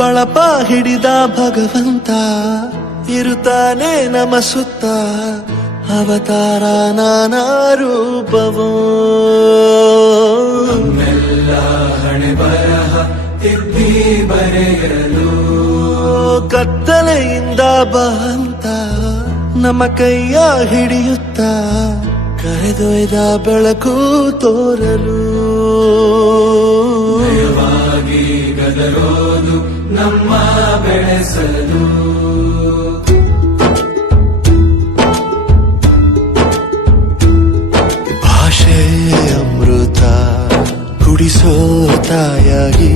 ಬಳಪ ಹಿಡಿದ ಭಗವಂತ ಇರುತ್ತಾನೆ ನಮ ಸುತ್ತ ಅವತಾರ ನಾನಾ ರೂಪವೋ ಹಣೆ ಬರಹ ತಿದ್ದಿ ಬರೆಯಲು ಕತ್ತಲೆಯಿಂದ ಬಂತ ನಮ್ಮ ಕೈಯ ಹಿಡಿಯುತ್ತ ಕರೆದೊಯ್ದ ಬೆಳಕು ತೋರಲು ಭಯವಾಗಿ ಗದರೋದು ನಮ್ಮ ಬೆಳೆಸಲು ಭಾಷೆ ಅಮೃತ ಕುಡಿಸೋ ತಾಯಾಗಿ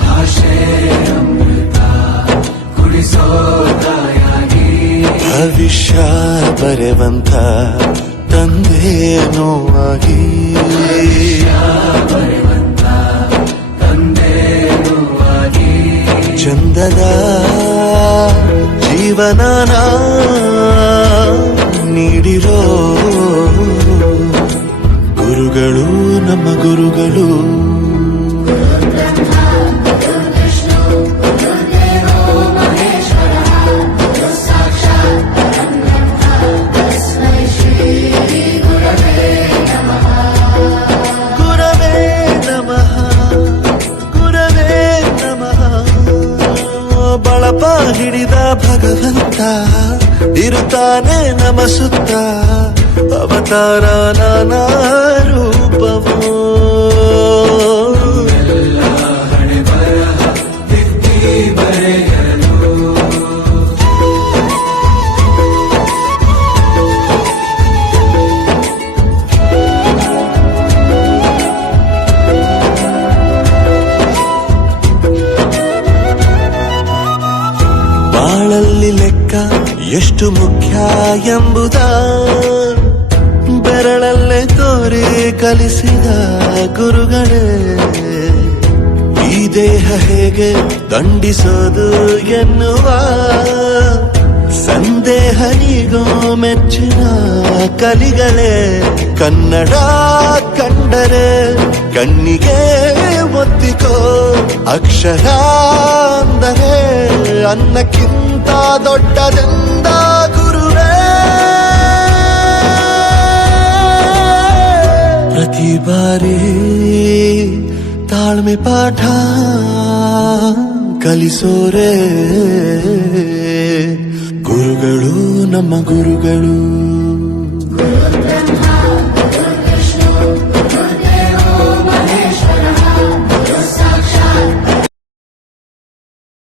ಭಾಷೆ ಅಮೃತ ಕುಡಿಸೋ ತಾಯಾಗಿ ಭವಿಷ್ಯ ಬರೆವಂತ ತಂದೇನೋ ಆಗಿ ಬರೆವಂತ ತಂದೇನೂ ಆಗಿ ಚಂದದ ಜೀವನನ ನೀಡಿರೋ ಗುರುಗಳು ನಮ್ಮ ಗುರುಗಳು ಬಳಪ ಹಿಡಿದ ಭಗವಂತ ಇರುತ್ತಾನೆ ನಮ ಸುತ್ತ ಅವತಾರ ನಾನಾ ರೂಪವೋ ಹಣೆ ಬರಹ ತಿದ್ದಿ ಬರೆಯಲು ಬಾಳಲ್ಲಿ ಲೆಕ್ಕ ಎಷ್ಟು ಮುಖ್ಯ ಎಂಬುದ ಬೆರಳಲ್ಲೇ ತೋರಿ ಕಲಿಸಿದ ಗುರುಗಳೇ ಈ ದೇಹ ಹೇಗೆ ದಂಡಿಸೋದು ಎನ್ನುವ ಸಂದೇಹ ನೀಗೋ ಮೆಚ್ಚಿನ ಕಲಿಗಳೇ ಕನ್ನಡ ಕಂಡರೆ ಕಣ್ಣಿಗೆ ಒತ್ತಿಕೋ ಅಕ್ಷರ ಅಂದರೆ ಅನ್ನಕ್ಕಿಂತ ದೊಡ್ಡದೆಂದ ಗುರುವೇ ಪ್ರತಿ ಬಾರಿ ತಾಳ್ಮೆ ಪಾಠ ಕಲಿಸೋರೆ ಗುರುಗಳು ನಮ್ಮ ಗುರುಗಳು